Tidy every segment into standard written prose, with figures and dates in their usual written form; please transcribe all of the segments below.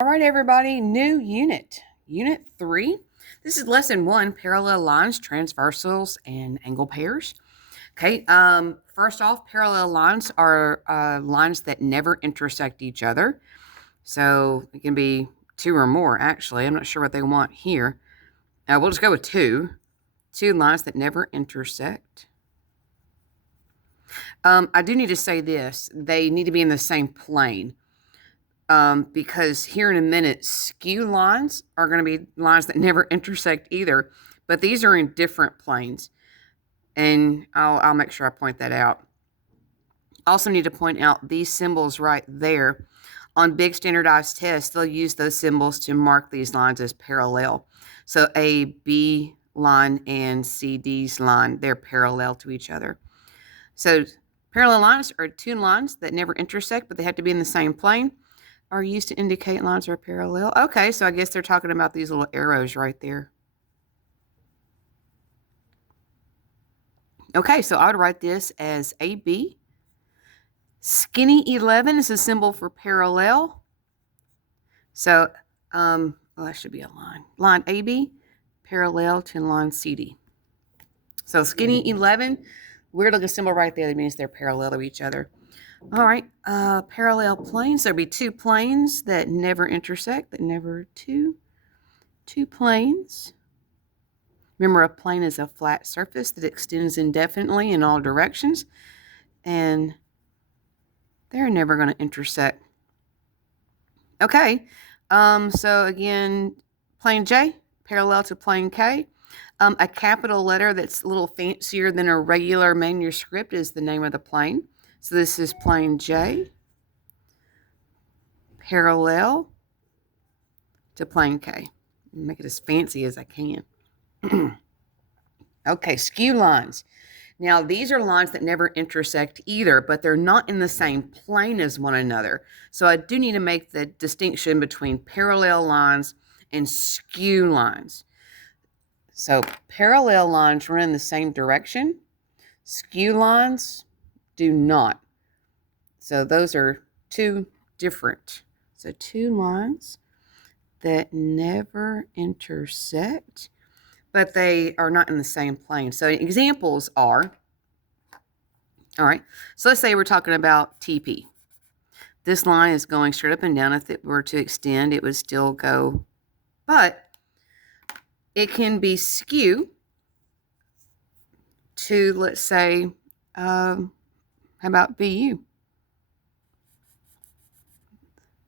All right, everybody, new unit. Unit 3. This is lesson 1, parallel lines, transversals, and angle pairs. Okay, first off, parallel lines are lines that never intersect each other. So it can be two or more, actually. I'm not sure what they want here. We'll just go with two. Two lines that never intersect. I do need to say this. They need to be in the same plane. Because here in a minute, skew lines are going to be lines that never intersect either, but these are in different planes, and I'll make sure I point that out. Also need to point out these symbols right there. On big standardized tests, they'll use those symbols to mark these lines as parallel. So A, B line and C, D's line, they're parallel to each other. So parallel lines are two lines that never intersect, but they have to be in the same plane. Are used to indicate lines are parallel. Okay, so I guess they're talking about these little arrows right there. Okay, so I would write this as AB. Skinny 11 is a symbol for parallel. So, well, that should be a line. Line AB, parallel to line CD. So skinny 11, weird looking symbol right there. That means they're parallel to each other. All right, parallel planes. There'll be two planes that never intersect, two planes. Remember, a plane is a flat surface that extends indefinitely in all directions, and they're never going to intersect. Okay, so again, plane J, parallel to plane K. A capital letter that's a little fancier than a regular manuscript is the name of the plane. So this is plane J, parallel to plane K. Make it as fancy as I can. Okay, skew lines. Now, these are lines that never intersect either, but they're not in the same plane as one another. So I do need to make the distinction between parallel lines and skew lines. So parallel lines run in the same direction. Skew lines do not. So those are two different. So two lines that never intersect, but they are not in the same plane. So examples are, all right, so let's say we're talking about TP. This line is going straight up and down. If it were to extend, it would still go, but it can be skew to, let's say, how about VU?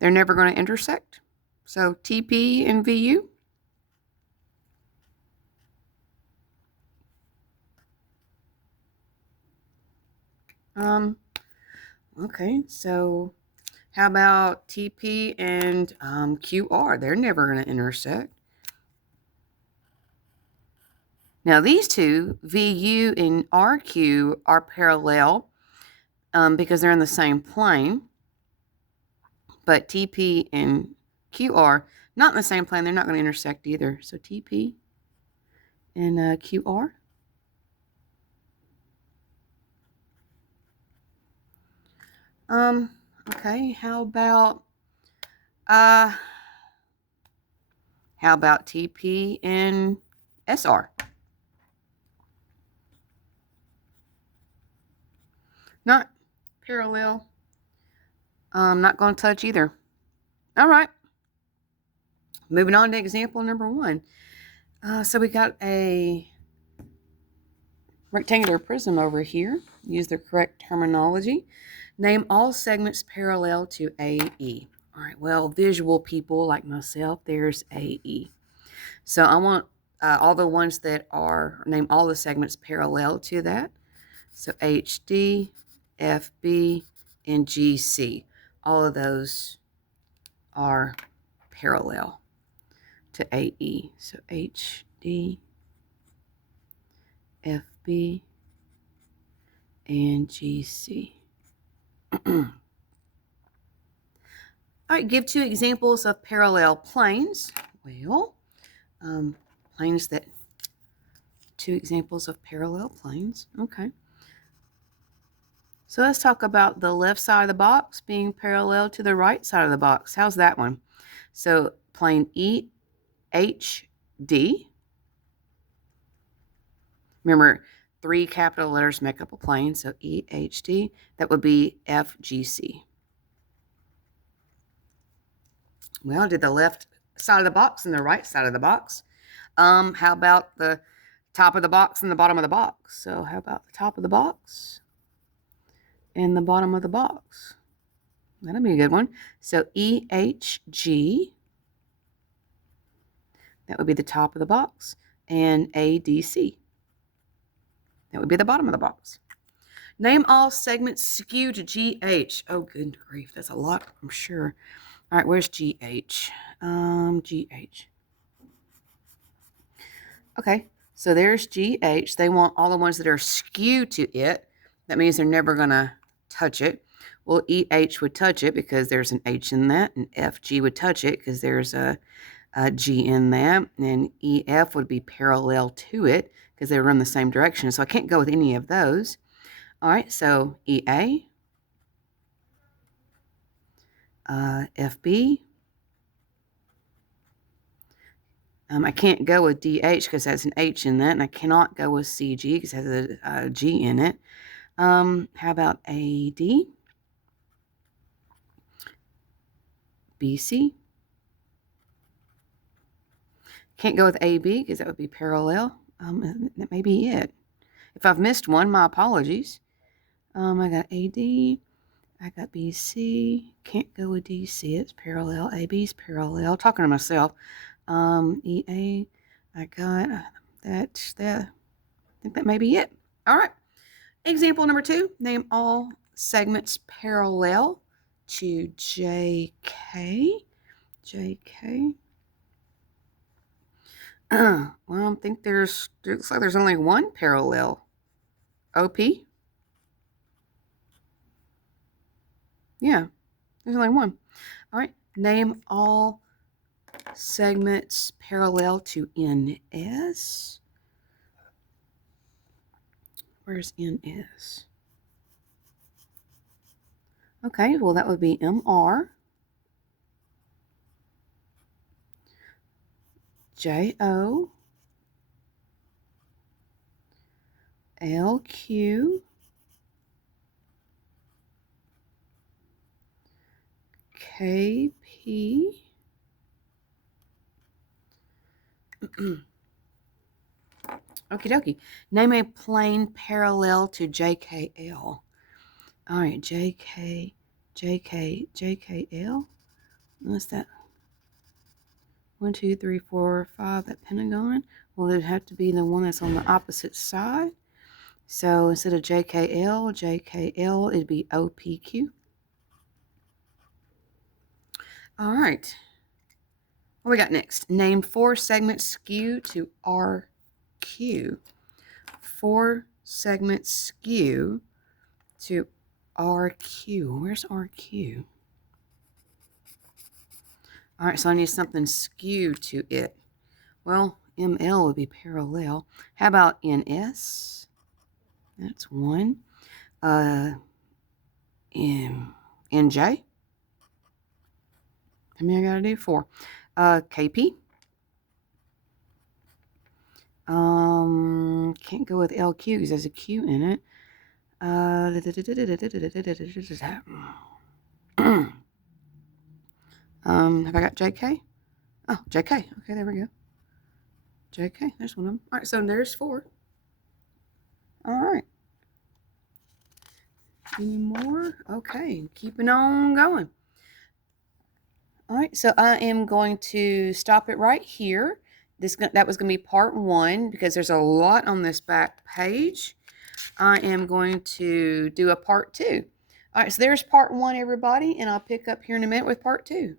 They're never going to intersect. So TP and VU. Okay, so how about TP and QR? They're never going to intersect. Now these two, VU and RQ, are parallel because they're in the same plane. But TP and QR, not in the same plane. They're not going to intersect either. So TP and QR. Okay, how about TP and SR? Not parallel. Not going to touch either. All right. Moving on to example number 1. So we got a rectangular prism over here. Use the correct terminology. Name all segments parallel to AE. All right, well, visual people like myself, there's AE. So I want all the ones that are, name all the segments parallel to that. So HD, FB, and GC. All of those are parallel to AE. So HD, FB, and GC. All right, give 2 examples of parallel planes. Well, planes that, 2 examples of parallel planes. Okay. So let's talk about the left side of the box being parallel to the right side of the box. How's that one? So plane EHD. Remember, 3 capital letters make up a plane, so EHD. That would be FGC. Well, I did the left side of the box and the right side of the box. How about the top of the box and the bottom of the box? So how about the top of the box and the bottom of the box? That'll be a good one. So EHG, that would be the top of the box, and ADC, that would be the bottom of the box. Name all segments skew to GH. Oh, good grief, that's a lot, I'm sure. All right, where's GH? GH. Okay, so there's GH. They want all the ones that are skewed to it. That means they're never going to touch it. Well, EH would touch it because there's an H in that, and FG would touch it because there's a G in that, and EF would be parallel to it because they run the same direction. So I can't go with any of those. All right, so EA, FB. I can't go with DH because it has an H in that, and I cannot go with CG because it has a G in it. How about AD? BC? Can't go with AB because that would be parallel. That may be it. If I've missed one, my apologies. I got AD. I got BC. Can't go with DC. It's parallel. AB's parallel. Talking to myself. EA. I got that. I think that may be it. All right. Example number 2. Name all segments parallel to JK. JK. Well, I think looks like there's only one parallel. OP? Yeah, there's only one. All right, name all segments parallel to NS. Where's NS? Okay, well, that would be MR, JO, LQ, KP, okie dokie. Name a plane parallel to JKL. All right, JKL. What's that? 1, 2, 3, 4, 5, that pentagon. Well, it'd have to be the one that's on the opposite side. So instead of JKL, it'd be OPQ. All right. What we got next? Name 4 segments skew to RQ. 4 segments skew to RQ. Where's RQ? All right, so I need something skewed to it. Well, ML would be parallel. How about NS? That's 1. NJ? How many I gotta do? 4. KP? Can't go with LQ because there's a Q in it. Have I got JK? Oh, JK. Okay, there we go. JK, there's one of them. All right, so there's 4. All right. Any more? Okay, keeping on going. All right, so I am going to stop it right here. That was going to be part 1 because there's a lot on this back page. I am going to do a part 2. All right, so there's part 1, everybody, and I'll pick up here in a minute with part 2.